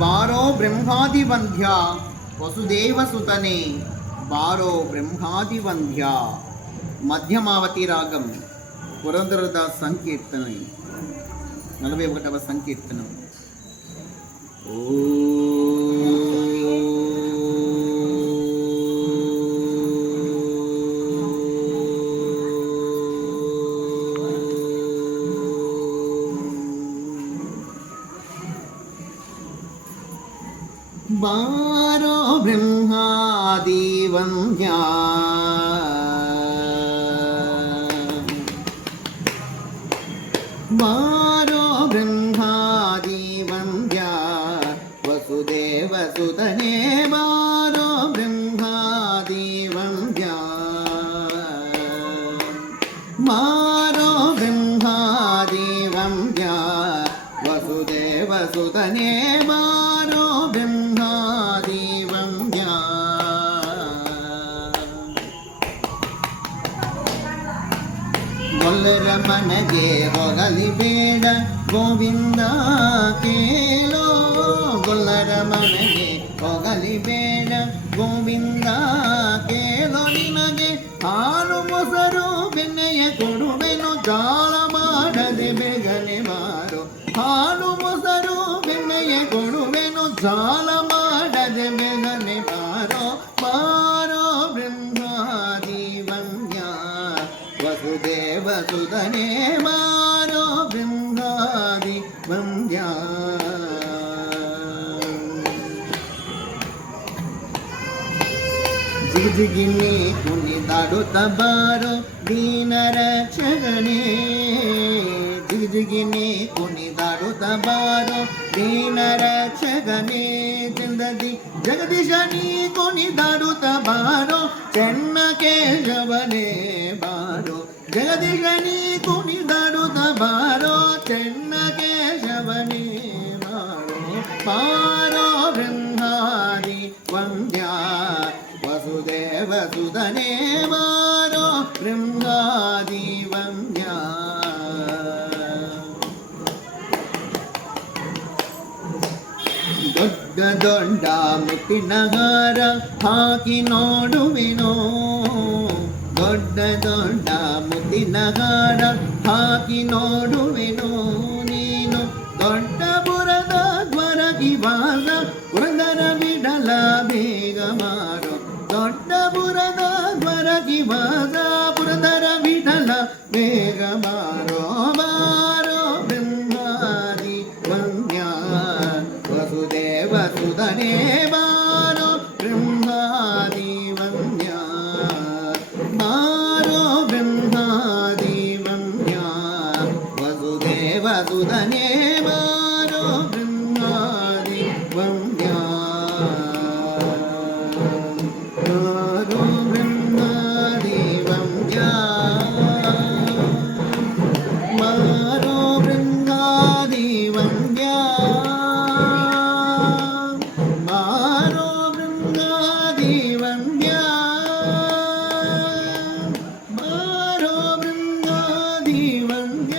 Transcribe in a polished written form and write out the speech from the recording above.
ಬಾರೋ ಬ್ರಹ್ಮಾದಿವಂದ್ಯ ವಸುದೇವ ಸುತನೆ ಬಾರೋ ಬ್ರಹ್ಮಾದಿವಂದ್ಯ. మధ్యమావతి రాగం పురంధరదాస్ సంకీర్తనం 41వ సంకీర్తనం. బారో బ్రహ్మాది వంద్యా ಬಾರೋ ಬ್ರಹ್ಮಾದಿ ವಂದ್ಯ ವಸುದೇವ ಸುತನೇ ಬಾರೋ ಬ್ರಹ್ಮಾದಿ ವಂದ್ಯ ಬಾರೋ ಬ್ರಹ್ಮಾದಿ ವಂದ್ಯ ವಸುದೇವ ಸುತನೇ ಬಾರೋ ಬ್ರಹ್ಮಾದಿ ವಂದ್ಯ. ಗೊಲ್ಲರ ಮನೆಗೆ ಹೋಗಲಿ ಬೇಡ ಗೋವಿಂದ ಕೇಳೋ, ಗೊಲ್ಲರ ಮನೆಗೆ ಹೋಗಲಿ ಬೇಡ ಗೋವಿಂದ ಕೇಳೋ. ನಿನಗೆ ಹಾಲು ಮೊಸರು ಬೆಣ್ಣೆಯ ಕೊಡುವೆನು ಜಾಳ ಮಾಡದೆ ಬೇಗನೆ ಮಾರೋ. ಹಾಲು ಮೊಸರು ಬೆಣ್ಣೆಯ ಕೊಡುವೆನು ಜಾಳ ಮಾಡದೆ ಬೇಗನೆ ಮಾರೋ. ಮಾರೋ ಬ್ರಹ್ಮಾದಿ ವಂದ್ಯ ವಸುದೇವ ಸುತನೇ ಮಾರೋ ಬ್ರಹ್ಮಾದಿ ವಂದ್ಯ. ಜಿಗಿಜಿಗಿನಿ ಕುಣಿದಾಡುತ್ತ ಬಾರೋ ದೀನ ರಕ್ಷಗನೇ, ಜಿಗಿಜಿಗಿನಿ ಕುಣಿದಾಡುತ್ತ ಬಾರೋ ದೀನ ರಕ್ಷಗನೇ. ಚಂದದಿ ಜಗದೀಶನಿ ಕುಣಿದಾಡುತ್ತ ಬಾರೋ ಚೆನ್ನ ಕೇಶವನೇ ಬಾರೋ. ಜಗದೀಶನಿ ಕುಣಿದಾಡುತ್ತ ಬಾರೋ ಚೆನ್ನ ಕೇಶವನೇ ಬಾರೋ. ಬಾರೋ ಬ್ರಹ್ಮಾದಿ ವಂದ್ಯ ವಸುದೇವ ಸುತನೇ ಬಾರೋ ಬ್ರಹ್ಮಾದಿ ವಂದ್ಯ. ದೊಡ್ಡ ದೊಡ್ಡ ಮುತ್ತಿನ ಹಾರ ಹಾಕಿ ನೋಡುವೆನೋ, ದೊಡ್ಡ ದೊಡ್ಡ ಮುತ್ತಿನ ಹಾರ ಹಾಕಿ ನೋಡುವೆನೋ. ನೀನು ದೊಡ್ಡಪುರದ ದ್ವರಗಿ ವಾಸ ಪುರಂದರ ವಿಠಲ ಬೇಗ ಮಾರೋ. ದೊಡ್ಡಪುರದ ದ್ವರಗಿ ವಾಸ ಪುರಂದರ ವಿಠಲ ಬೇಗ ಮಾರೋ. ಬಾರೋ ಬ್ರಹ್ಮಾದಿ ವಂದ್ಯ ವಸುದೇವ ಸುತನೇ ಬಾರೋ ಬ್ರಹ್ಮಾದಿ ವಂದ್ಯ. ಬಾರೋ ಬ್ರಹ್ಮಾದಿ ವಂದ್ಯ ವಸುದೇವ ಸುತನೇ ಬಾರೋ ಬ್ರಹ್ಮಾದಿ ವಂದ್ಯ. ಬಾರೋ ಬ್ರಹ್ಮಾದಿ ವಂದ್ಯ ಬಾರೋ ಬ್ರಹ್ಮಾದಿ ವಂದ್ಯ ಬಾರೋ ಬ್ರಹ್ಮಾದಿ ವಂದ್ಯ ಬಾರೋ ಬ್ರಹ್ಮಾದಿ ವಂದ್ಯ.